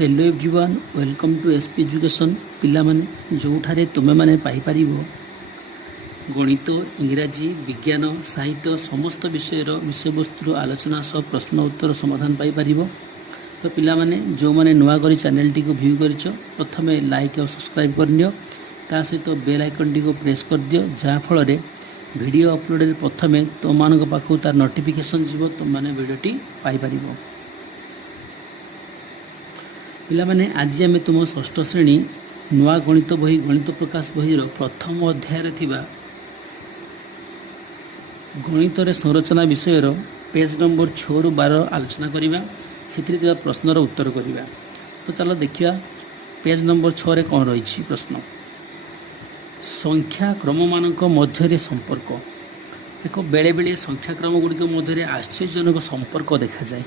Hello everyone welcome to SP education पिला माने जोठारे तुमे माने पाई परिबो गणित इंग्राजी विज्ञान साहित्य समस्त विषयर विषयवस्तु आलोचना सह प्रश्न उत्तर समाधान पाई परिबो। तो पिला माने जो माने नुआ करी चैनल टी को व्यू करिछ प्रथमे लाइक और सब्सक्राइब करनियो ता सहित बेल आइकन टी को प्रेस कर दियो जहा फल रे वीडियो अपलोड प्रथमे तुम मानक पाखु तार नोटिफिकेशन जीवो तुम माने वीडियो टी पाई परिबो। पिला माने आज आम तुम षष्ठ श्रेणी नुआ गणित बही गणित प्रकाश बहीर प्रथम अध्याय थिबा गणित संरचना विषय पेज नंबर 6 ରୁ 12 आलोचना करिबा से प्रश्नर उत्तर करिबा। तो चलो देखिया पेज नंबर 6 रे कौन रही प्रश्न संख्या क्रम मानक मध्य संपर्क। देखो बेले बेले संख्या क्रम गुड़िक मध्य आश्चर्यजनक संपर्क देखा जाए।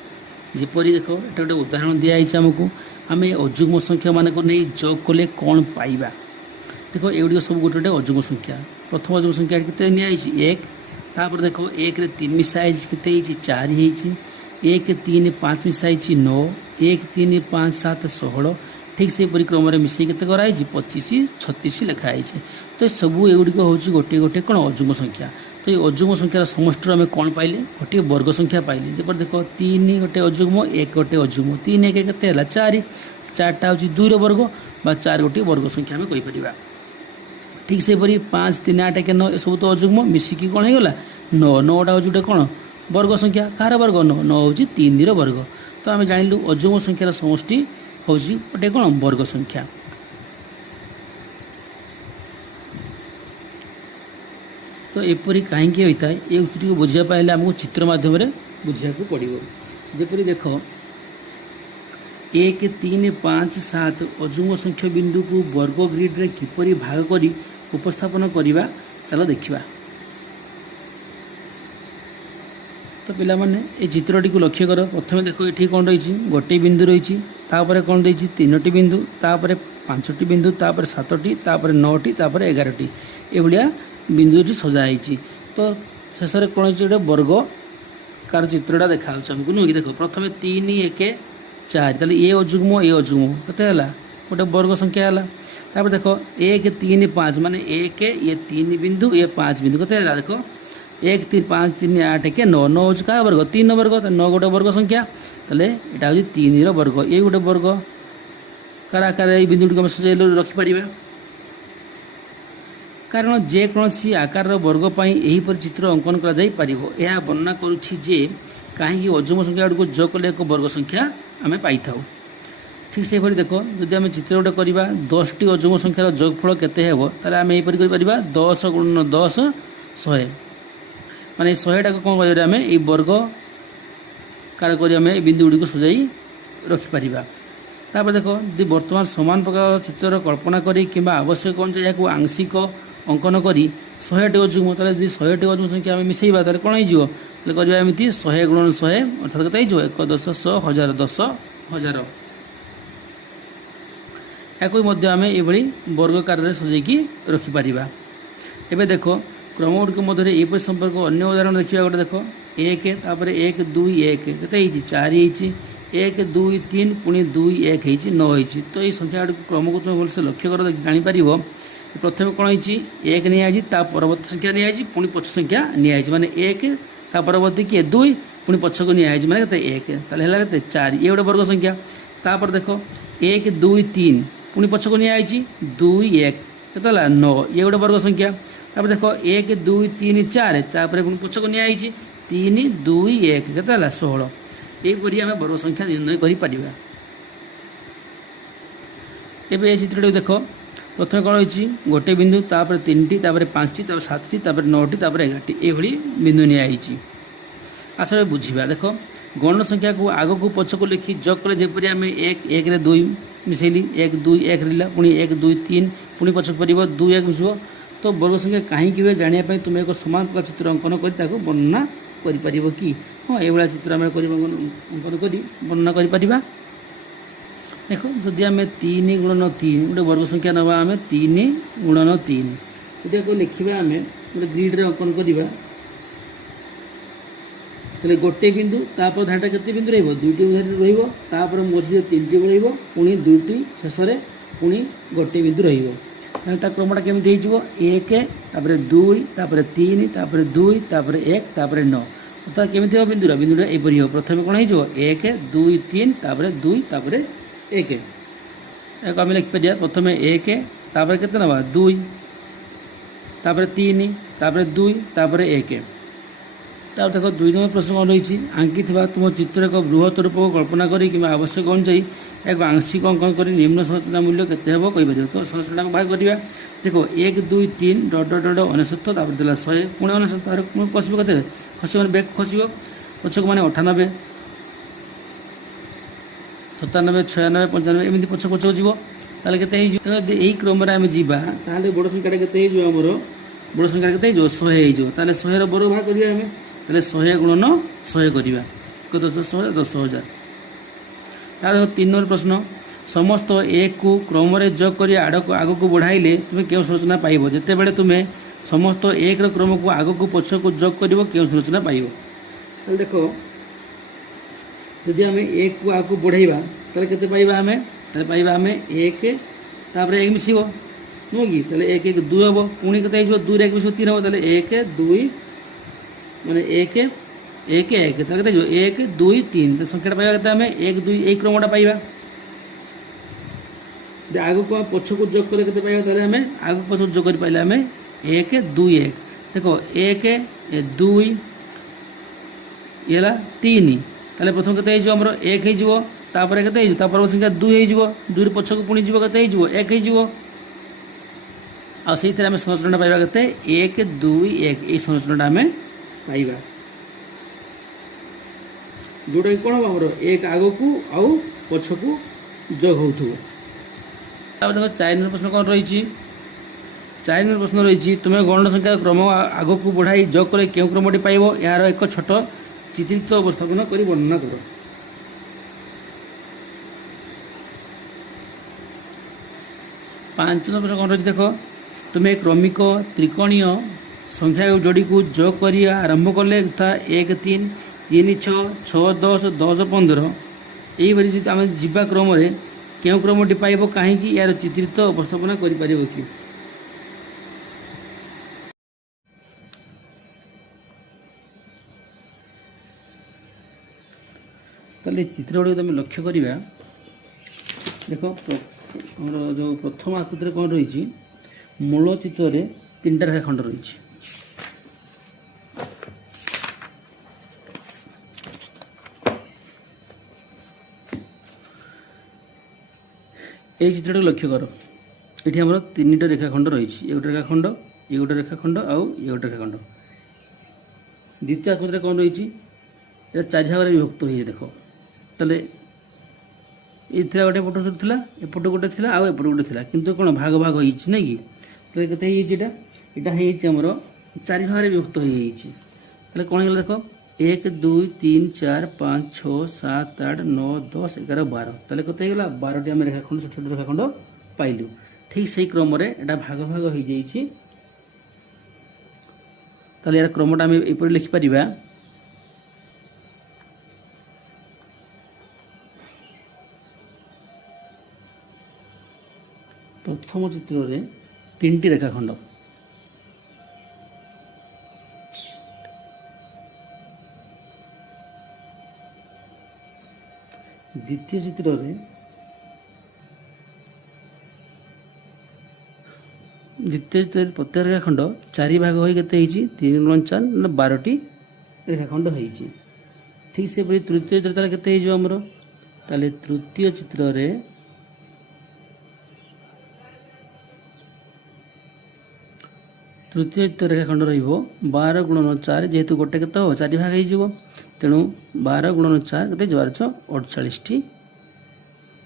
जेपरी देखो ये गोटे उदाहरण दिखाई आमको आम अजुग्म संख्या मानक नहीं जोग कले कौन पाइबा। देखो एगुड़ सब गोटे गोटे अजुग्म संख्या प्रथम अजुग्म संख्या केते नियाई एक तापर देखो एक रे 3 मिसाई केते 4 1 3 5 मिसाई 9 1 3 5 7 16 ठीक से परिक्रम मिसई केते कराई 25 36 लिखाई। तो सबू एगुड़िक हूँ गोटे गोटे कौन अजुग्म संख्या। तो ये अजुग्म संख्यार समष्टि आम कौन पाइले गोटे वर्ग संख्या पाइले। जब देखो 3 गोटे अजुग्म 1 गोटे अजुग्म 3 1 केते 4 4टा हूँ 2 वर्ग बा 4 गोटे वर्ग संख्या आम कहीपर। ठीक से 5 3 8 1 9 सब तो अजुग्म मिसिकी कौन होगा 9 9टा हूँ गोटे कौन वर्ग संख्या कार वर्ग 9 9 हूँ 3 वर्ग। तो आम जानिलु अजुग्म संख्यार समष्टि हूँ गोटे कौन वर्ग संख्या। तो एपरी कहीं होता है ये उत्तर को बुझा पाइले आमको चित्र माध्यम बुझा पड़ो। जपरी देख 1 3 5 7 अजुग्म संख्या बिंदु को वर्ग ग्रिड रे किपरि भाग करी उपस्थापन करवा चलो देखा। तो पिला माने ये चित्रटी को लक्ष्य कर प्रथम देखो ये कौन रही गोटे बिंदु रही तापर कौन रही 3टी बिंदु तापर 5टी बिंदु तापर 7टी तापर 9टी तापर 11टी एभलिया बिंदुटी सजाई। तो शेष में कौन गोटे वर्ग कार चित्रटा देखा आमको नुह कि देख प्रथम 3 1 4 ताले ये अजुग्म केते गोटे वर्ग संख्या है। देख 1 3 5 माने 1 ये 3 बिंदु ये 5 बिंदु केते देखो 1 3 5 3 8 1 9 9 हूँ क्या वर्ग 3 वर्ग 9 गोटे वर्ग संख्या ताले यहाँ हूँ 3 वर्ग ये गोटे वर्ग कार आकार ये बिंदुटी आम सजाई रखिपर। कारण जेकोसी आकार वर्ग पर चित्र अंकन कर वर्णना करुच्ची जे कहीं अजुग्म संख्या गुड़ जोग कले एक वर्ग संख्या आम पाई था। ठीक से देख जदि आम चित्र गोटे करवा 10टी अजुग्म संख्यार जोगफल केते हेबो ताले आम एपरि करि परिबा 10 × 10 100 माने 100टा को कौन करिया आम ये वर्ग कार करी आम बिंदु गुड़ी सजाई रखिपर। तापर देख यदि वर्तमान समान प्रकार चित्र कल्पना करी कि आवश्यक कौन चाहिए आंशिक अंकन करी 100टी अजुग्म ताले यदि 100टी अजुग्म संख्या आम मिसेबा ताले कौन हो करवा एमती 100 × 100 अर्थात केते 1 10 100 1000 10 1000 या आम ये वर्ग कार सजाई रखिपर। एवं देख क्रम गुड़िक मध्य ये संपर्क अन्य उदाहरण देखा गोटे देख 1 तापर 1 2 1 केते 4 1 2 3 पुणी 2 1 9 होती। तो ये संख्या गुड़ क्रम को तुम भलसे लक्ष्य कर जापर प्रथम कौन होती 1 नि परवर्त संख्या नि पुणी पक्ष संख्या नि माने 1 ता परवर्ती किए 2 पुणी पक्ष को नि माने 1 ताले 4 ये गोटे वर्ग संख्या। तापर देख 1 2 3 पुणी पक्ष को नि 2 1 के 9 ये गोटे वर्ग संख्या। तापर देख 1 2 3 4 तापर पुणी पक्ष को नि 3 2 1 के 16 यहपरि आम वर्ग संख्या निर्णय कर। ये चित्र देख प्रथम कौन रही गोटे बिंदु तापर 3टी तापर 5टी तापर 7टी तापर 9टी तापर 11टी ये बिंदु नि आसले बुझा। देख गण संख्या को आग को पछ को लिखी जोग कले जपरी आम 1 1 रे 2 मिसेली 1 2 1 रहा पुणी 1 2 3 पुणी पछ पर 2 1 मिस। तो वर्ग संख्या कहीं जानापी तुम एक सामान प्रकार चित्र अंकन कर वर्णना कर कि हाँ ये चित्र आम अंकन कर वर्णना कर। देखो जदि आम 3 × 3 गोटे वर्ग संख्या नवा आम 3 × 3 यदि लिखा आम गोटे ग्रिड रे अंकन करवा ताले गोटे बिंदु तापर धारटा केते बिंदु रहइबो दुईटी धार रहइबो तापर मझिरे तीनटी रहइबो पुणी दुईटी शेष रे पुणी गोटे बिंदु रहइबो ता क्रमटा केमिति हेइजिवो 1 तापर 2 तापर 3 तापर 2 तापर 1 तापर 9 तो केमिति हो बिंदुरा एपरि हो प्रथमे कोन हेइजिवो 1 2 3 तापर 2 तापर 1 एक आम लिख पारिया प्रथम 1 तापर केते नबा 2 तापर 3 तापर 2 तापर 1 तापर देखो 2 नंबर प्रश्न कौन रही आंकी तुम चित्र एक बृहत रूप को कल्पना करी कि आवश्यक अनुसार एक आंशिक अंकन कर निम्न संरचना मूल्य केते हेबो कहि परियो तो संरचना भाग करिया देखो 1 2 3 डॉट डॉट डॉट 69 तापर देला 100 पुणी 69 तार पुणी पछिबो केते खसिबो बैक खसिबो पछक माने 98 97 96 95 एमती पछ पछ जीव ताले केते यही क्रम आम जीवा ताले बड़ संख्या केते आमर बड़ संख्या केते 100 ताले 100 रो बड़ भाग करिया हमें ताले 100 गुणन 100 करिया कत 10000 तार 3 नंबर प्रश्न समस्त एक को क्रम रे जोग करी आगो को बढ़ाइले तुमे केउ संरचना पाइबो जते बेले तुमे समस्त एक रो क्रम को आगो को पछ को जोग करिवो केउ संरचना पाइबो ताले देखो यदि आम एक को आगे बढ़ाइबा ताले केते पाइबा आमे ताले पाइबा आमे 1 तापर 1 मिसिबो नो कि ताले 1 1 2 हबो पुणी केते हिजो 2 रे 1 मिसिबो 3 हबो ताले 1 2 माने 1 1 1 ताले केते हिजो 1 2 3 तो संख्याटा पाइबा केते आमे 1 2 एक क्रमटा पाइबा दे आगो को पछ को जोग करे केते पाइबा ताले आमे आगो पछ जोग कर पाइले आमे 1 2 1 देखो 1 2 येला 3 ताले प्रथम केते हिजो हमरो 1 हिजो तापर केते हिजो तापर संख्या 2 हिजो 2 रे पछक पुणी जीवो केते हिजो 1 हिजो आ सेहि तरह हम संरचना पाइबा केते 1 2 1 ए संरचना हम पाइबा जोटा कोन हमरो 1 आगो को आउ पछकु जोग होथुबो तापर देखो 4 नंबर प्रश्न कोन रही छी 4 नंबर प्रश्न रही छी तुमे गणन संख्या क्रम आगो को बढ़ाई जोग करे केउ क्रमटी पाइबो यार एक छोट चित्रित उपस्थापन करी वर्णना करो 5 नंबर प्रश्न कौन रही देखो तुम्हें क्रमिक त्रिकोणीय संख्या जोड़ी को जोग कर आरंभ कले तथा 1 3 3 6 6 10 10 15 यही आम जीवा क्रम क्यों क्रमटी पाइब कहीं यार चित्रित उपस्थापना करि परिबो कि ताले चित्र गुड़ी तुम लक्ष्य करिबा देखो हमर जो प्रथम आकृति कौन रही मूल चित्र में 3टा रेखाखंड रही ये चित्र लक्ष्य कर ये आम 3टा रेखाखंड रही ये गोटे रेखाखंड ये गोटे रेखाखंड आउ ये गोटे रेखाखंड द्वितीय आकृति कौन रही 4 भाग विभक्त हुए देखो ताले ये गोटे पट था एपट गोटे थी आउ एपट गोटे थी किंतु कौन भाग भाग हो नहीं कि ताले केते यहाँ आमर 4 भाग विभक्त हो कौन है देखो 1 2 3 4 5 6 7 8 9 10 11 12 ताले केते होगा 12टी आम रेखाखंड छोट छोट रेखाखंड पाइलु ठीक से क्रम एटा भाग भाग हो जाइए ताले यार क्रमटा आम एपरि लिखिपर प्रथम चित्र में 3टी रेखाखंड द्वितीय चित्र में प्रत्येक रेखाखंड 4 भाग हो 3 × 4 12टी रेखाखंड हो ठीक से तृतीय चित्र केते आमर ताले तृतीय चित्र में तृतीय रेखाखंड रो 12 × 4 जेहेतु गोटे के 4 भाग हो तेणु 12 × 4 के 48टी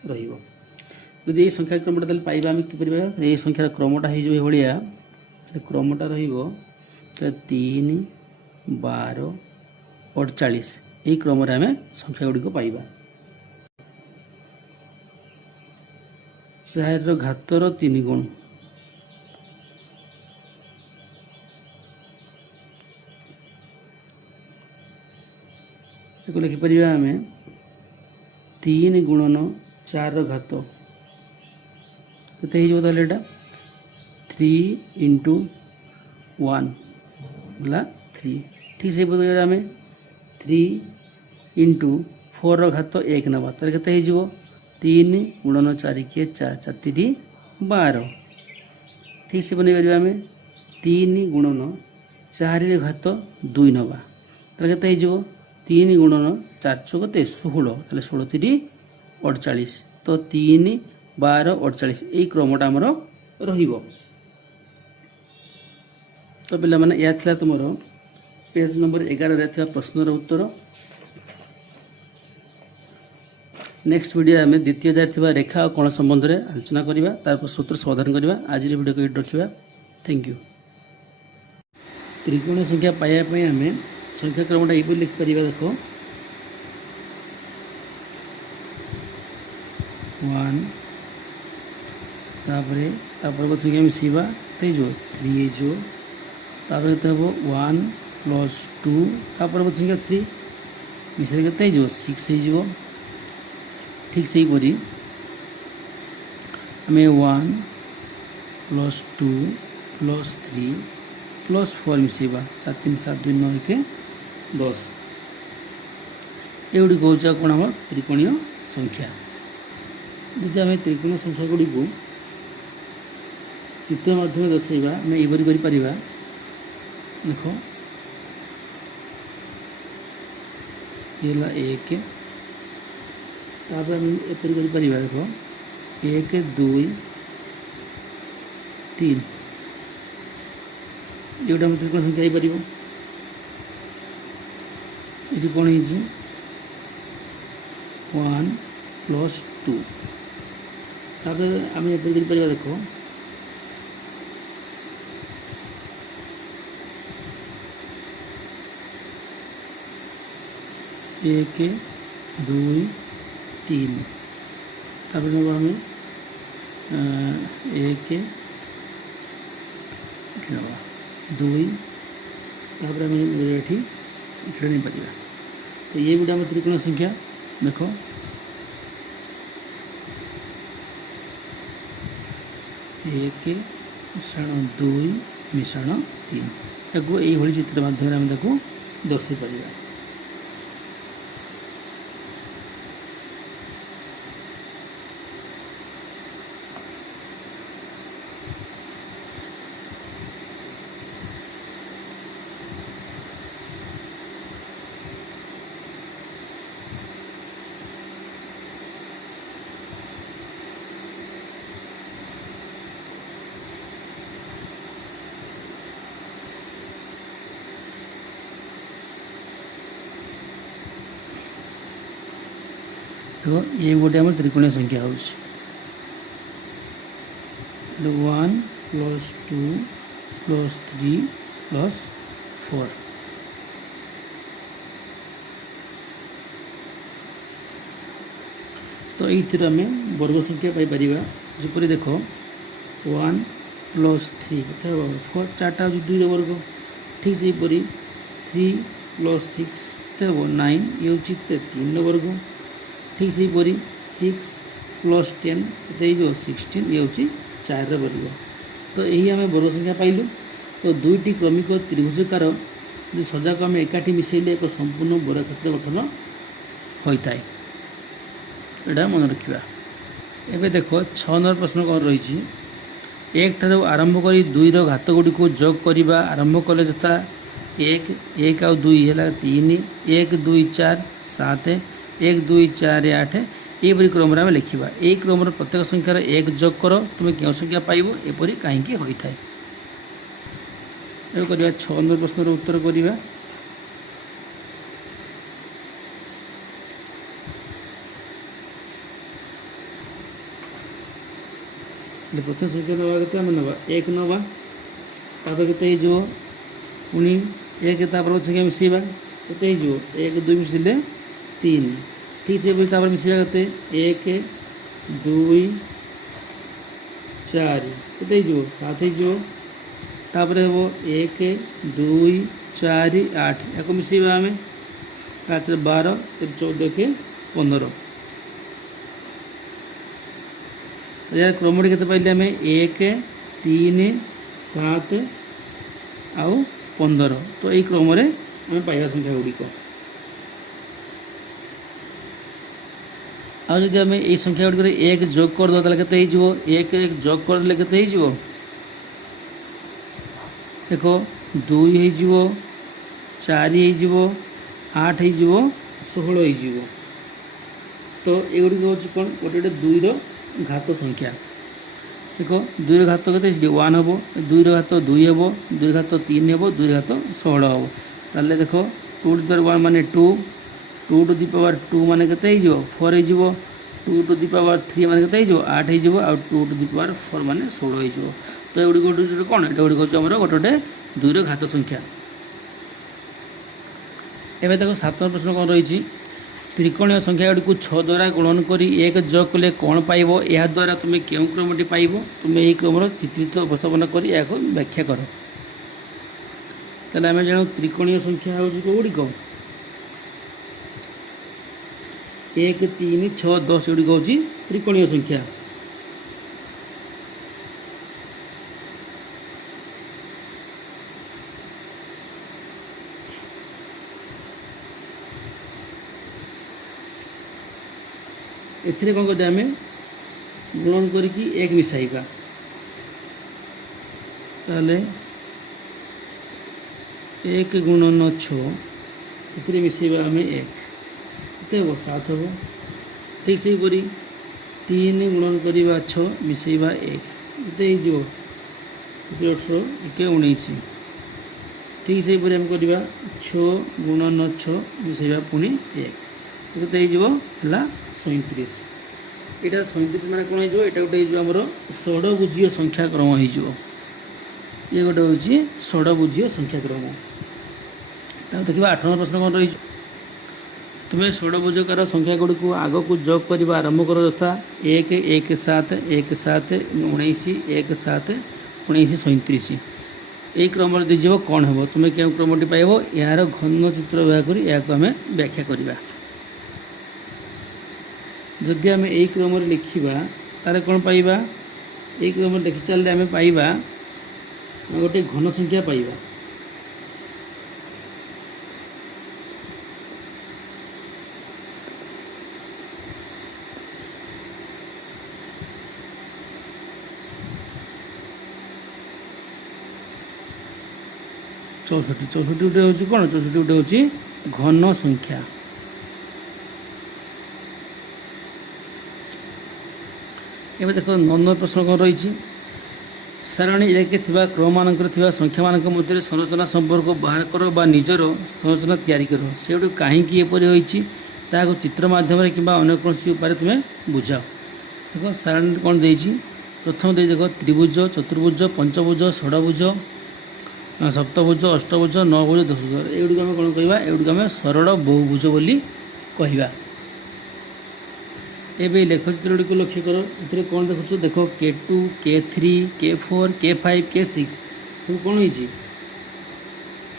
रही संख्या क्रमटा पाइबा आम कि ये संख्यार क्रमटा हो क्रमटा रो 3 12 48 यही क्रम आम संख्या गुड़िक पाइबा 4 घातर 3 गुण को लिखिपर आम 3 गुणन 4 घात के यहाँ 3 इंटू 1 बोला 3 ठीक से आम 3 इंटू 4 घात 1 नवा तार के 3 गुणन 4 के 4 4 12 ठीक से बन आम 3 गुणन 4 घात 2 नवा तार के 3 गुणन 4 6 16 ताले 16 3 48 तो 3 12 48 यही क्रमटा आमर रहिबो। तो पिला माने या थिला तुमर पेज नंबर 11 रे थिया प्रश्नर उत्तर। नेक्स्ट वीडियो में द्वितीय अध्याय थिबा रेखा और कोण संबंध रे आलोचना करिबा तारपर सूत्र समाधान करिबा। आज वीडियो को एड रखिबा। Thank you. त्रिकोण संख्या पाया पई हमें संख्या क्रमटा ई लिख परिबा। देखो 1 तापरे तापर संख्या मिसेबा ते जो 3 जो तापर के हो 1 प्लस 2 तापर संख्या 3 मिसे के जो 6 हो ठीक से ही हमें 1 प्लस 2 प्लस 3 प्लस 4 मिसेबा 4 3 7 2 9 के 10 एगुड़ी कौच कौन आम त्रिकोणीय संख्या। जदि आम त्रिकोण संख्या गुड़ी को चित्र माध्यम दर्शाइबा आम एपरी कर देखो ये 1 तापर एपरी कर देखो 1 2 3 ये त्रिकोण संख्या हो पार। ये कौन है 1 प्लस 2 तापर आम एपरी कर देखो 1 2 3 तापर नब आम 1 2 तापर आम ये नहीं पार। तो ये गोटे आम त्रिकोण संख्या देख 1 मिश्रण 2 मिश्रण 3 या ये चित्र माध्यम आम दर्शाई पार। तो ये गोटे आम त्रिकोणीय संख्या हो 1 प्लस 2 प्लस 3 प्लस 4 तो ये आम वर्ग संख्या पाइपर जपरी देख 1 प्लस 3 4 4टा हूँ 2 वर्ग ठीक से 3 प्लस 6 9 ये हूँ 3 वर्ग ठीक से 6 प्लस 10 जो 16 ये हूँ 4 वर्ग। तो यही आम वर्ग संख्या पाइलु। तो दुईटी क्रमिक त्रिभुजकार जो सजाक आम एकाठी मिसेले एक संपूर्ण वर्गक्षेत्र गठन होता है यहाँ मन रखा। एवं देख 6 नंबर प्रश्न कौन रही 1 ठार आरंभ कर 2 घात गुड़ी को जोग करने आरंभ कले जथा 1 1 आउ 2 है 3 1 2 4 7 1 2 4 8 यहपरी क्रम आम लिखा। यही क्रम प्रत्येक संख्यार 1 जोग कर तुम्हें क्यों संख्या पाइब एपरी कहीं होता है। ये करवा 6 नंबर प्रश्न उत्तर करवा। प्रत्येक संख्या नवा के नवा 1 नवा तापर के जो पुणी 1 संख्या मिसेबा के जो 1 2 मिसिले 3 ठीक से मिसेबा के 1 2 4 के जो 7 जो तापर वो 1 2 4 8 या मिसेबा आम पाँच 12 14 के 15 यार क्रमटी के पाइले आम 1 3 7 आउ 15 तो यही क्रम आम पाइबा संख्या गुड़िक आज जब आम यही संख्या गुड़िक एक जोग करदे के एक एक जोग करदे के देख 2 हो 4 हो 8 हो 16 हो तो एगुड़ी हूँ कौन गोटे गोटे 2 घात संख्या देख 2 घात के 1 हम 2 घात 2 हम 2 घात 3 हम 2 घात 16 हम ताले देख 2 टू द पावर 1 माने 2 2 टू द पावर 2 माने के 4 हो 2 टू द पावर 3 माने के 8 हो आ 2 टू द पावर 4 माने 16 हो तो एगुड़ी गोटे कौन ये गुड़ी हूँ आम गोटे गोटे 2 घात संख्या एवं देखो 7 प्रश्न कौन रही त्रिकोणीय संख्या गुड़ी 6 द्वारा गुणन कर एक जोग कले कौन पाइब यह द्वारा तुम्हें क्यों क्रमटी पाइब तुम्हें यही क्रम चित्रित उपस्थापन कर व्याख्या कर ताले आम जान त्रिकोणीय संख्या हूँ कौगुड़िक 1 3 6 10 गुड़िक हूँ त्रिकोणीय संख्या एथिरे कौन करते आम गुणन करके एक मिसाइबा ताले 1 गुणन 6 से मिसेबा आम 1 के 7 हम ठीक से 3 गुणन करवा 6 मिसेबा 1 के 18 1 19 ठीक से आम करवा 6 गुणन 6 मिसेबा पुणी 1 के है 37 यहाँ 37 मैंने कौन हो गोटे आमर षडभुजीय संख्या क्रम हो ये गोटे हूँ षडभुजीय संख्या क्रम तब देखा 8 नंबर प्रश्न कौन रही तुम्हें षडभुजकार संख्या गुड़ी को आग को जोग करने आरंभ कर यथा 1 1 7 1 7 19 1 7 19 37 यही क्रम दीजिए कौन हम तुम्हें क्यों क्रमटी पाइब यार घन चित्र व्यवहार कर आम व्याख्या करवा जदि आम यही क्रम लिखा तार कौन पाइबा यही क्रम लिखि चलते आम पाइबा गोटे घन संख्या पाइबा चौसठी गोटे हूँ कौन 64 गोटे हूँ घन संख्या एवं देख 9 नंबर प्रश्न कौन रही सारणी एक क्रम मानक संख्या मान मध्य संरचना संपर्क बाहर कर निजर संरचना तैयारी कर से कहीं एपरी होती चित्र मध्यम कि अन्य कौन उपाय तुम्हें बुझाओ देख सारणी कौन दे प्रथम दे देख त्रिभुज चतुर्भुज पंचभुज षडभुज सप्तभुज अष्टभुज नवभुज दशभुज एगुड़ी आम कौन कह एगुड़ी आम सरल बहुभुज बोली कहवा एवं लेखचित्र गुड़ी को लक्ष्य कर ये कौन देखु देख K2 K3 K4 K5 K6 सब कौन हो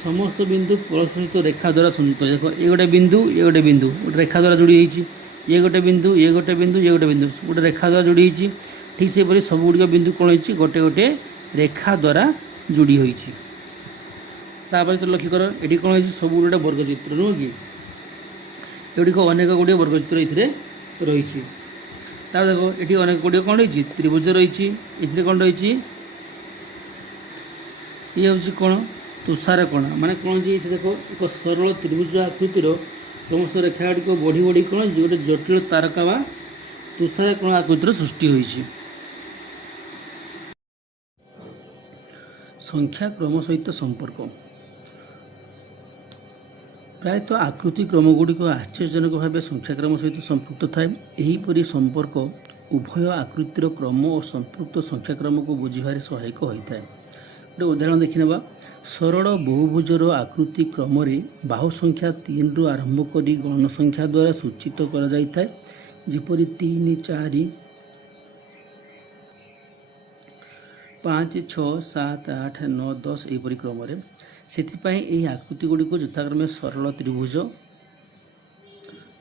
समस्त बिंदु परस्पर रेखा द्वारा संयुक्त देख ये गोटे बिंदु गोटे रेखा द्वारा जोड़ी होती ये गोटे बिंदु ये गोटे बिंदु ये गोटे बिंदु गोटे रेखा द्वारा जोड़ी होती ठीक से सब गुड़िक बिंदु कौन हो गोटे गोटे रेखा द्वारा जोड़ी होती लक्ष्य कर ये कौन हो सब गोटे वर्गचित्र नुह कि एगुड़िक अनेक गुड़िया वर्गचित्र ये रही देखो ये अनेक गुड़िया कौन रही त्रिभुज रही ये कौन रही ये हूँ कौन तुषार कणा माने कौन जी देखो एक सरल त्रिभुज आकृतिर क्रमश रेखा गुड़िक बढ़ी बढ़ी कौन गोटे जटिल तारका बा तुषार कणा आकृतिर सृष्टि होती संख्या क्रम सहित संपर्क प्रायतः आकृति क्रमगुड़िक आश्चर्यजनक भाव संख्याक्रम सहित संपृक्त थाए यहीपरि संपर्क उभय आकृतिर क्रम और संपृक्त संख्याक्रम को बुझारे सहायक होता है गोटे उदाहरण देखने सरल बहुभुजर आकृति क्रम बाहु संख्या 3 रु आरंभ कर गण संख्या द्वारा सूचित करपरि 3 4 5 6 7 8 9 10 यहपरि क्रम से आकृति गुड़िक यथाक्रमे सरल त्रिभुज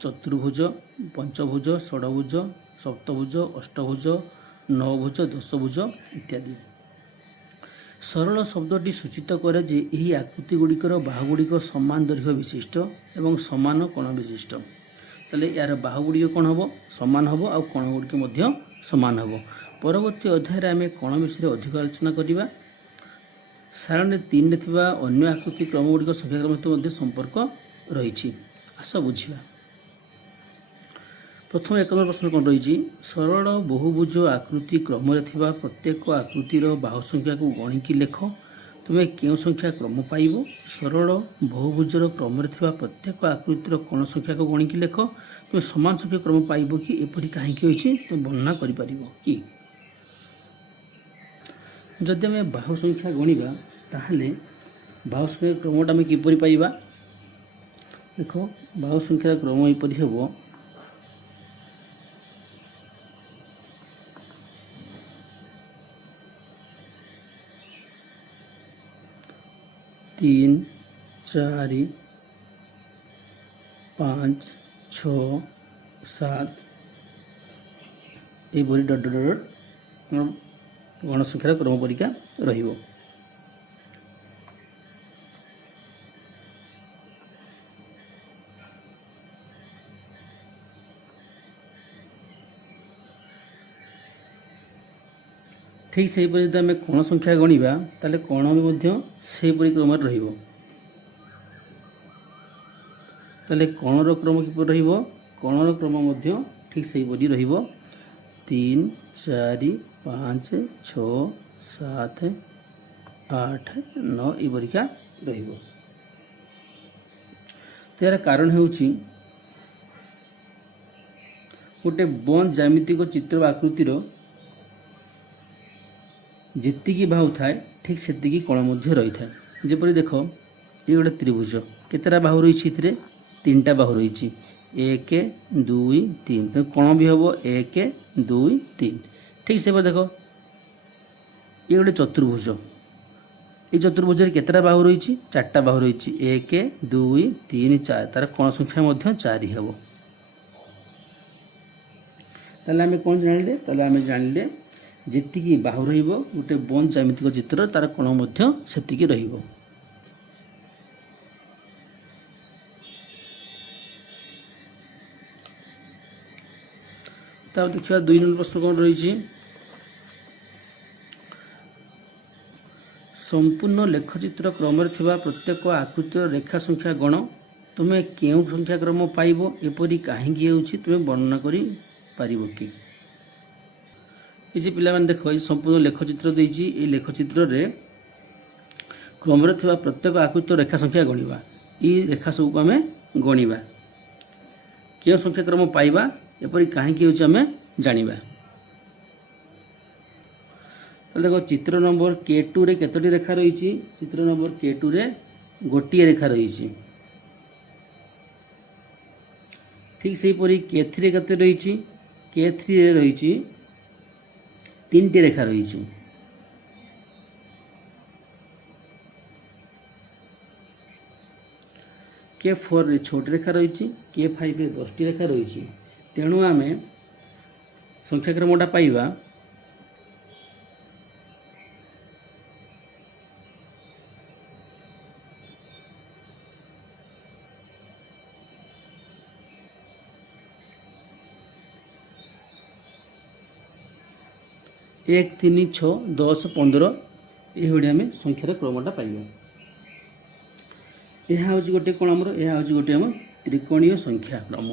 ଚତୁର୍ଭୁଜ, ପଞ୍ଚଭୁଜ, ଷଡ଼ଭୁଜ, ସପ୍ତଭୁଜ, ଅଷ୍ଟଭୁଜ, ନବଭୁଜ, ଦଶଭୁଜ ଇତ୍ୟାଦି। ସରଳ ଶବ୍ଦଟି ସୂଚିତ କରେ ଯେ ଏହି ଆକୃତି ଗୁଡ଼ିକର ବାହୁଗୁଡ଼ିକ ସମାନ ଦୈର୍ଘ୍ୟ ବିଶିଷ୍ଟ ଏବଂ ସମାନ କୋଣ ବିଶିଷ୍ଟ। ତାହେଲେ ଏହାର ବାହୁଗୁଡ଼ିକ କ'ଣ ହେବ? ସମାନ ହେବ ଆଉ କୋଣ ଗୁଡ଼ିକ ମଧ୍ୟ ସମାନ ହେବ। ପରବର୍ତ୍ତୀ ଅଧ୍ୟାୟରେ ଆମେ କୋଣ ବିଷୟରେ ଅଧିକ ଆଲୋଚନା କରିବା। ସାରଣୀ 3ରେ ଥିବା ଅନ୍ୟ ଆକୃତି କ୍ରମଗୁଡ଼ିକ ସଂଖ୍ୟାକ୍ରମ ସହିତ ମଧ୍ୟ ସମ୍ପର୍କ ରହିଛି। ଆସ ବୁଝିବା। ପ୍ରଥମ 1 ନମ୍ବର ପ୍ରଶ୍ନ କ'ଣ ରହିଛି? ସରଳ ବହୁଭୁଜ ଆକୃତି କ୍ରମରେ ଥିବା ପ୍ରତ୍ୟେକ ଆକୃତିର ବାହୁ ସଂଖ୍ୟାକୁ ଗଣିକି ଲେଖ। ତୁମେ କେଉଁ ସଂଖ୍ୟା କ୍ରମ ପାଇବ? ସରଳ ବହୁଭୁଜର କ୍ରମରେ ଥିବା ପ୍ରତ୍ୟେକ ଆକୃତିର କୋଣ ସଂଖ୍ୟାକୁ ଗଣିକି ଲେଖ। ତୁମେ ସମାନ ସଂଖ୍ୟା କ୍ରମ ପାଇବ କି? ଏପରି କାହିଁକି ହୋଇଛି ତୁମେ ବର୍ଣ୍ଣନା କରିପାରିବ କି? ଯଦି ଆମେ ବାହୁ ସଂଖ୍ୟା ଗଣିବା ତାହେଲେ ବାହୁ ସଂଖ୍ୟାର କ୍ରମଟା ଆମେ କିପରି ପାଇବା? ଦେଖ, ବାହୁ ସଂଖ୍ୟାର କ୍ରମ ଏପରି ହେବ। तीन, 4, 5, 6, 7 ଏହିପରି ଡଟ୍ ଡଟ୍ ଡଟ୍ ଗଣସଂଖ୍ୟାର କ୍ରମ ପରୀକ୍ଷା ରହିବ। ଠିକ୍ ସେହିପରି ଯଦି ଆମେ କୋଣ ସଂଖ୍ୟା ଗଣିବା ତାହେଲେ କୋଣ ବି ମଧ୍ୟ ସେହିପରି କ୍ରମରେ ରହିବ। ତାହେଲେ କୋଣର କ୍ରମ କିପରି ରହିବ? କୋଣର କ୍ରମ ମଧ୍ୟ ଠିକ୍ ସେହିପରି ରହିବ। 3, 4, 5, 6, 7, 8, 9 ଏହିପରିକା ରହିବ। ଏହାର କାରଣ ହେଉଛି ଗୋଟେ ବନ୍ଦ ଜ୍ୟାମିତିକ ଚିତ୍ର ବା ଆକୃତିର ଯେତିକି ବାହୁ ଥାଏ ଠିକ୍ ସେତିକି କୋଣ ମଧ୍ୟ ରହିଥାଏ। ଯେପରି ଦେଖ, ଏ ଗୋଟେ ତ୍ରିଭୁଜ, କେତେଟା ବାହୁ ରହିଛି? ଏଥିରେ 3ଟା ବାହୁ ରହିଛି। 1, 2, 3। ତ କୋଣ ବି ହେବ 1, 2, 3। ଠିକ୍ ସେପରି ଦେଖ, ଏ ଗୋଟେ ଚତୁର୍ଭୁଜ, এই ଚତୁର୍ଭୁଜରେ କେତେଟା ବାହୁ ରହିଛି? 4ଟା ବାହୁ ରହିଛି। 1, 2, 3, 4। ତାର କୋଣ ସଂଖ୍ୟା ମଧ୍ୟ 4 ହେବ। ତାହେଲେ ଆମେ କ'ଣ ଜାଣିଲେ? ତାହେଲେ ଆମେ ଜାଣିଲେ ଯେତିକି ବାହୁ ରହିବ ଗୋଟେ ବନ୍ଦ ଜ୍ୟାମିତିକ ଚିତ୍ର, ତାର କୋଣ ମଧ୍ୟ ସେତିକି ରହିବ। ତାପରେ ଦେଖିବା 2 ନମ୍ବର ପ୍ରଶ୍ନ କ'ଣ ରହିଛି? ସମ୍ପୂର୍ଣ୍ଣ ଲେଖଚିତ୍ର କ୍ରମରେ ଥିବା ପ୍ରତ୍ୟେକ ଆକୃତିର ରେଖା ସଂଖ୍ୟା ଗଣ। ତୁମେ କେଉଁ ସଂଖ୍ୟା କ୍ରମ ପାଇବ? ଏପରି କାହିଁକି ହେଉଛି ତୁମେ ବର୍ଣ୍ଣନା କରିପାରିବ କି? এই যে ପିଲାମାନେ ଦେଖ, এই ସମ୍ପୂର୍ଣ୍ଣ ଲେଖଚିତ୍ର ଦେଇଛି। এই ଲେଖଚିତ୍ରରେ କ୍ରମରେ ଥିବା ପ୍ରତ୍ୟେକ ଆକୃତିର ରେଖା ସଂଖ୍ୟା ଗଣିବା। এই ରେଖା ସବୁକୁ ଆମେ ଗଣିବା। କେଉଁ ସଂଖ୍ୟା କ୍ରମ ପାଇବା? ଏପରି କାହିଁକି ହେଉଛି ଆମେ ଜାଣିବା। ତାହେଲେ ଦେଖ, ଚିତ୍ର ନମ୍ବର K2ରେ କେତୋଟି ରେଖା ରହିଛି? ଚିତ୍ର ନମ୍ବର K2ରେ ଗୋଟିଏ ରେଖା ରହିଛି। ଠିକ୍ ସେହିପରି K3ରେ କେତେ ରହିଛି? K3ରେ ରହିଛି 3ଟି ରେଖା ରହିଛି। K4ରେ 6ଟି ରେଖା ରହିଛି। K5ରେ 10ଟି ରେଖା ରହିଛି। ତେଣୁ ଆମେ ସଂଖ୍ୟାକ୍ରମଟା ପାଇବା 1, 3, 6, 10, 15 ଏହିଭଳି ଆମେ ସଂଖ୍ୟାର କ୍ରମଟା ପାଇବା। ଏହା ହେଉଛି ଗୋଟିଏ କ'ଣ ଆମର? ଏହା ହେଉଛି ଗୋଟିଏ ଆମ ତ୍ରିକୋଣୀୟ ସଂଖ୍ୟା କ୍ରମ।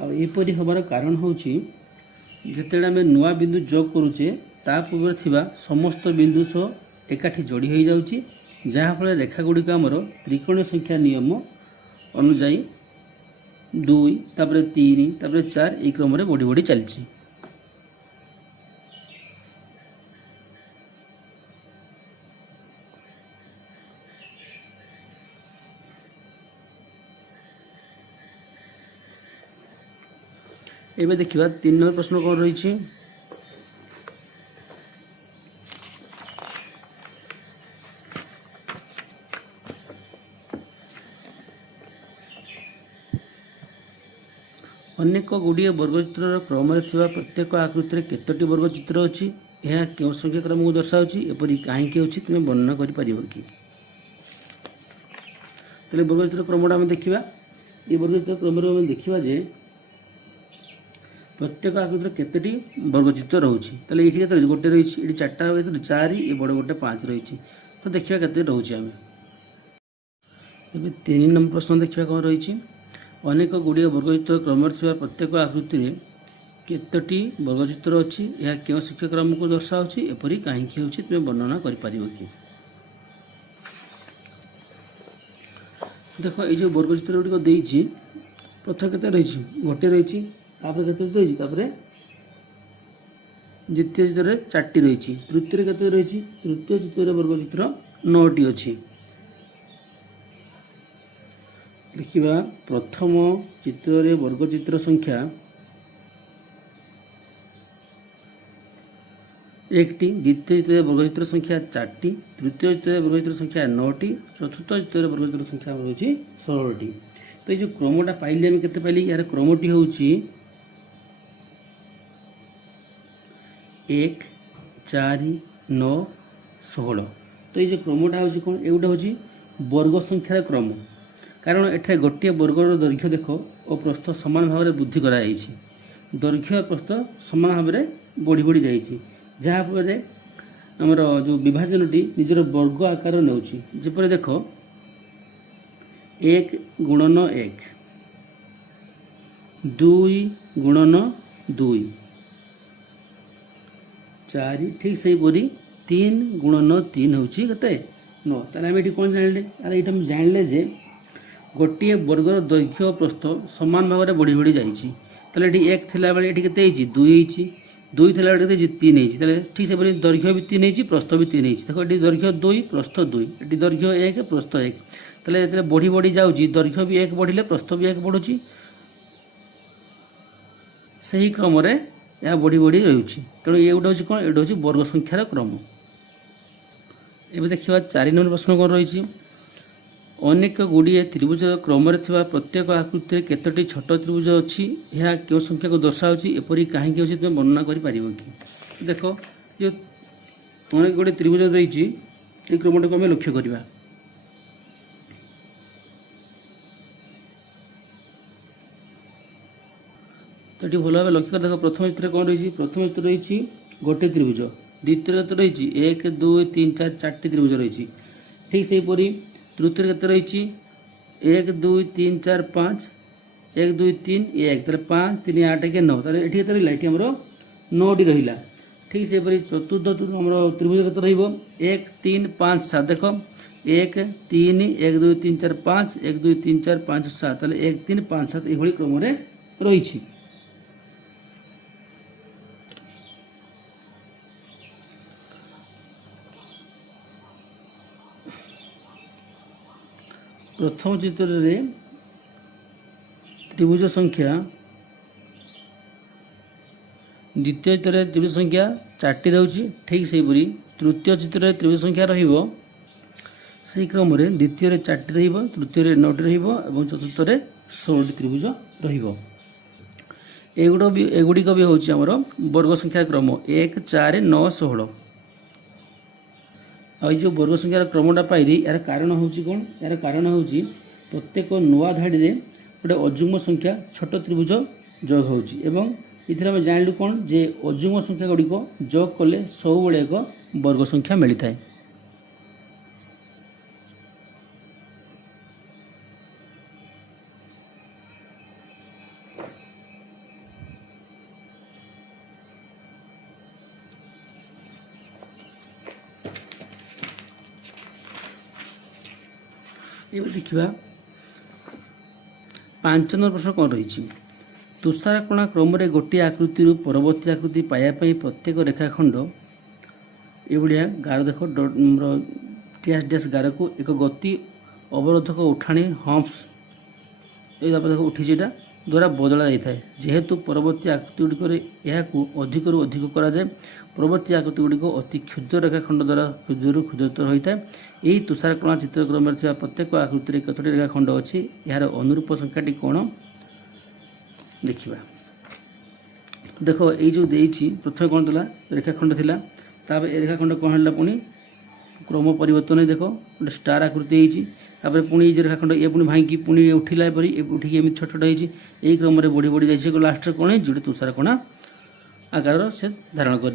ଆଉ ଏପରି ହେବାର କାରଣ ହେଉଛି ଯେତେବେଳେ ଆମେ ନୂଆ ବିନ୍ଦୁ ଯୋଗ କରୁଛେ ତା ପୂର୍ବରେ ଥିବା ସମସ୍ତ ବିନ୍ଦୁ ସହ ଏକାଠି ଯୋଡ଼ି ହୋଇଯାଉଛି, ଯାହାଫଳରେ ରେଖା ଗୁଡ଼ିକ ଆମର ତ୍ରିକୋଣୀୟ ସଂଖ୍ୟା ନିୟମ ଅନୁଯାୟୀ 2, ତାପରେ 3, ତାପରେ 4 ଏହି କ୍ରମରେ ବଢ଼ି ବଢ଼ି ଚାଲିଛି। ଏବେ ଦେଖିବା 3 ନମ୍ବର ପ୍ରଶ୍ନ କ'ଣ ରହିଛି? ଅନେକ ଗୁଡ଼ିଏ ବର୍ଗଚିତ୍ରର କ୍ରମରେ ଥିବା ପ୍ରତ୍ୟେକ ଆକୃତିରେ କେତୋଟି ବର୍ଗଚିତ୍ର ଅଛି, ଏହା କେଉଁ ସଂଖ୍ୟା କ୍ରମକୁ ଦର୍ଶାଉଛି, ଏପରି କାହିଁକି ହେଉଛି, ତୁମେ ବର୍ଣ୍ଣନା କରିପାରିବ କି? ତାହେଲେ ବର୍ଗଚିତ୍ର କ୍ରମଟା ଆମେ ଦେଖିବା। ଏ ବର୍ଗଚିତ୍ର କ୍ରମରେ ଆମେ ଦେଖିବା ଯେ ପ୍ରତ୍ୟେକ ଆକୃତିରେ କେତୋଟି ବର୍ଗଚିତ୍ର ରହୁଛି। ତାହେଲେ ଏଇଠି କେତେ ରହିଛି? ଗୋଟେ ରହିଛି, ଏଠି ଚାରିଟା ରହିଛି, 4, ଏ ବଡ଼ ଗୋଟେ 5 ରହିଛି। ତ ଦେଖିବା କେତେ ରହୁଛି ଆମେ। ଏବେ 3 ନମ୍ବର ପ୍ରଶ୍ନ ଦେଖିବା କ'ଣ ରହିଛି। ଅନେକ ଗୁଡ଼ିଏ ବର୍ଗଚିତ୍ର କ୍ରମରେ ଥିବା ପ୍ରତ୍ୟେକ ଆକୃତିରେ କେତୋଟି ବର୍ଗଚିତ୍ର ଅଛି, ଏହା କେଉଁ ସଂଖ୍ୟା କ୍ରମକୁ ଦର୍ଶାଉଛି, ଏପରି କାହିଁକି ହେଉଛି, ତୁମେ ବର୍ଣ୍ଣନା କରିପାରିବ କି? ଦେଖ ଏଇ ଯେଉଁ ବର୍ଗଚିତ୍ର ଗୁଡ଼ିକ ଦେଇଛି, ପ୍ରଥମେ କେତେ ରହିଛି? ଗୋଟେ ରହିଛି, ତାପରେ କେତେ ରହିଛି? ତାପରେ ଦ୍ୱିତୀୟ ଚିତ୍ରରେ 4ଟି ରହିଛି, ତୃତୀୟରେ କେତେ ରହିଛି? ତୃତୀୟ ଚିତ୍ରରେ ବର୍ଗଚିତ୍ର 9ଟି ଅଛି। ଦେଖିବା ପ୍ରଥମ ଚିତ୍ରରେ ବର୍ଗଚିତ୍ର ସଂଖ୍ୟା 1ଟି, ଦ୍ୱିତୀୟ ଚିତ୍ରରେ ବର୍ଗଚିତ୍ର ସଂଖ୍ୟା 4ଟି, ତୃତୀୟ ଚିତ୍ରରେ ବର୍ଗଚିତ୍ର ସଂଖ୍ୟା 9ଟି, ଚତୁର୍ଥ ଚିତ୍ରରେ ବର୍ଗଚିତ୍ର ସଂଖ୍ୟା ହେଉଛି 16ଟି। ତ এই ଯେଉଁ କ୍ରମଟା ପାଇଲେ ଆମେ କେତେ ପାଇଲେ? ଏହାର କ୍ରମଟି ହେଉଛି 1, 4, 9, 16। ତ এই ଯେଉଁ କ୍ରମଟା ହେଉଛି କ'ଣ? ଏଗୁଟା ହେଉଛି ବର୍ଗ ସଂଖ୍ୟାର କ୍ରମ। କାରଣ ଏଠାରେ ଗୋଟିଏ ବର୍ଗର ଦୈର୍ଘ୍ୟ ଦେଖ ଓ ପ୍ରସ୍ଥ ସମାନ ଭାବରେ ବୃଦ୍ଧି କରାଯାଇଛି। ଦୈର୍ଘ୍ୟ ପ୍ରସ୍ଥ ସମାନ ଭାବରେ ବଢ଼ି ବଢ଼ି ଯାଇଛି, ଯାହାଫଳରେ ଆମର ଯେଉଁ ବିଭାଜନଟି ନିଜର ବର୍ଗ ଆକାର ନେଉଛି। ଯେପରି ଦେଖ 1 ଗୁଣନ 1, 2 ଗୁଣନ 2, 4, ଠିକ୍ ସେହିପରି 3 ଗୁଣନ 3 ହେଉଛି କେତେ? 9। ତାହେଲେ ଆମେ ଏଠି କ'ଣ ଜାଣିଲେ? ତାହେଲେ ଏଇଟା ଆମେ ଜାଣିଲେ ଯେ ଗୋଟିଏ ବର୍ଗର ଦୈର୍ଘ୍ୟ ଓ ପ୍ରସ୍ଥ ସମାନ ଭାବରେ ବଢ଼ି ବଢ଼ି ଯାଇଛି। ତାହେଲେ ଏଠି 1 ଥିଲାବେଳେ ଏଠି କେତେ ହେଇଛି? 2 ହେଇଛି, 2 ଥିଲାବେଳେ କେତେ ହେଇଛି? 3 ହେଇଛି। ତାହେଲେ ଠିକ୍ ସେପରି ଦୈର୍ଘ୍ୟ ବି 3 ହେଇଛି, ପ୍ରସ୍ଥ ବି 3 ହେଇଛି। ଦେଖ ଏଠି ଦୈର୍ଘ୍ୟ 2, ପ୍ରସ୍ଥ 2, ଏଠି ଦୈର୍ଘ୍ୟ 1, ପ୍ରସ୍ଥ 1। ତାହେଲେ ଯେତେବେଳେ ବଢ଼ି ବଢ଼ି ଯାଉଛି, ଦୈର୍ଘ୍ୟ ବି 1 ବଢ଼ିଲେ ପ୍ରସ୍ଥ ବି 1 ବଢ଼ୁଛି, ସେହି କ୍ରମରେ ଏହା ବଢ଼ି ବଢ଼ି ରହୁଛି। ତେଣୁ ଏ ଗୋଟେ ହେଉଛି କ'ଣ? ଏଇଟା ହେଉଛି ବର୍ଗ ସଂଖ୍ୟାର କ୍ରମ। ଏବେ ଦେଖିବା 4 ନମ୍ବର ପ୍ରଶ୍ନ କ'ଣ ରହିଛି। ଅନେକ ଗୁଡ଼ିଏ ତ୍ରିଭୁଜ କ୍ରମରେ ଥିବା ପ୍ରତ୍ୟେକ ଆକୃତିରେ କେତୋଟି ଛୋଟ ତ୍ରିଭୁଜ ଅଛି, ଏହା କେଉଁ ସଂଖ୍ୟାକୁ ଦର୍ଶାଉଛି, ଏପରି କାହିଁକି ହେଉଛି, ତୁମେ ବର୍ଣ୍ଣନା କରିପାରିବ କି? ଦେଖ ଯେଉଁ ଅନେକ ଗୁଡ଼ିଏ ତ୍ରିଭୁଜ ଦେଇଛି, ଏହି କ୍ରମଟାକୁ ଆମେ ଲକ୍ଷ୍ୟ କରିବା। ତ ଏଠି ଭଲ ଭାବେ ଲକ୍ଷ୍ୟ କରି ଦେଖ ପ୍ରଥମ ଚିତ୍ରରେ କ'ଣ ରହିଛି? ପ୍ରଥମ ଚିତ୍ର ରହିଛି ଗୋଟେ ତ୍ରିଭୁଜ, ଦ୍ୱିତୀୟ କେତେ ରହିଛି? 1, 2, 3, 4, 4ଟି ତ୍ରିଭୁଜ ରହିଛି। ଠିକ୍ ସେହିପରି ତୃତୀୟରେ କେତେ ରହିଛି? 1, 2, 3, 4, 5, 1, 2, 3, 1, ତାହେଲେ 5, 3, 8, 9, ତାହେଲେ ଏଠି କେତେ ରହିଲା? ଏଠି ଆମର 9ଟି ରହିଲା। ଠିକ୍ ସେହିପରି ଚତୁର୍ଥ ଆମର ତ୍ରିଭୁଜ କେତେ ରହିବ? 1, 3, 5, 7। ଦେଖ 1, 3, 1, 2, 3, 4, 5, 1, 2, 3, 4, 5, 7, ତାହେଲେ 1, 3, 5, 7 ଏଇଭଳି କ୍ରମରେ ରହିଛି। ପ୍ରଥମ ଚିତ୍ରରେ ତ୍ରିଭୁଜ ସଂଖ୍ୟା, ଦ୍ୱିତୀୟ ଚିତ୍ରରେ ତ୍ରିଭୁଜ ସଂଖ୍ୟା 4ଟି ରହୁଛି। ଠିକ୍ ସେହିପରି ତୃତୀୟ ଚିତ୍ରରେ ତ୍ରିଭୁଜ ସଂଖ୍ୟା ରହିବ, ସେହି କ୍ରମରେ ଦ୍ୱିତୀୟରେ 4ଟି ରହିବ, ତୃତୀୟରେ 9ଟି ରହିବ ଏବଂ ଚତୁର୍ଥରେ 16ଟି ତ୍ରିଭୁଜ ରହିବ। ଏଗୁଡ଼ିକ ବି ହେଉଛି ଆମର ବର୍ଗ ସଂଖ୍ୟା କ୍ରମ 1, 4, 9, 16। ଆଉ ଏଇ ଯେଉଁ ବର୍ଗ ସଂଖ୍ୟାର କ୍ରମଟା ପାଇଲି, ଏହାର କାରଣ ହେଉଛି କ'ଣ? ଏହାର କାରଣ ହେଉଛି ପ୍ରତ୍ୟେକ ନୂଆ ଧାଡ଼ିରେ ଗୋଟେ ଅଯୁଗ୍ମ ସଂଖ୍ୟା ଛୋଟ ତ୍ରିଭୁଜ ଯୋଗ ହେଉଛି ଏବଂ ଏଥିରେ ଆମେ ଜାଣିଲୁ କ'ଣ ଯେ ଅଯୁଗ୍ମ ସଂଖ୍ୟା ଗୁଡ଼ିକ ଯୋଗ କଲେ ସବୁବେଳେ ଏକ ବର୍ଗ ସଂଖ୍ୟା ମିଳିଥାଏ। ଏବେ ଦେଖିବା 5 ନମ୍ବର ପ୍ରଶ୍ନ କ'ଣ ରହିଛି। ତୁଷାରକଣା କ୍ରମରେ ଗୋଟିଏ ଆକୃତିରୁ ପରବର୍ତ୍ତୀ ଆକୃତି ପାଇବା ପାଇଁ ପ୍ରତ୍ୟେକ ରେଖାଖଣ୍ଡ ଏଭଳିଆ ଗାର ଦେଖ ଡ୍ୟାସ୍ ଡ୍ୟାସ୍ ଗାରକୁ ଏକ ଗତି ଅବରୋଧକ ଉଠାଣି ହମ୍ପସ୍ ଏଇ ଦେଖ ଉଠିଛି ଏଇଟା ଦ୍ୱାରା ବଦଳା ଯାଇଥାଏ। ଯେହେତୁ ପରବର୍ତ୍ତୀ ଆକୃତି ଗୁଡ଼ିକରେ ଏହାକୁ ଅଧିକରୁ ଅଧିକ କରାଯାଏ, ପରବର୍ତ୍ତୀ ଆକୃତି ଗୁଡ଼ିକ ଅତି କ୍ଷୁଦ୍ର ରେଖାଖଣ୍ଡ ଦ୍ୱାରା କ୍ଷୁଦ୍ରରୁ କ୍ଷୁଦ୍ରତର ହୋଇଥାଏ। ଏହି ତୁଷାରକଣା ଚିତ୍ରକ୍ରମରେ ଥିବା ପ୍ରତ୍ୟେକ ଆକୃତିରେ କେତୋଟି ରେଖାଖଣ୍ଡ ଅଛି, ଏହାର ଅନୁରୂପ ସଂଖ୍ୟାଟି କ'ଣ? देखा देख ये प्रथम कौन था रेखाखंड थिला तापर ए रेखाखंड कौन है पुणी क्रम परिवर्तन देख गोटे स्टार आकृति होती पुणी ये रेखाखंड ये पुणी भाई पुणी उठिला परी उठिकी एमती छोट छोट होती यही क्रम बढ़ी बढ़ी जाइए लास्ट कौन है जोड़े तुषार कणा आकार से धारण कर।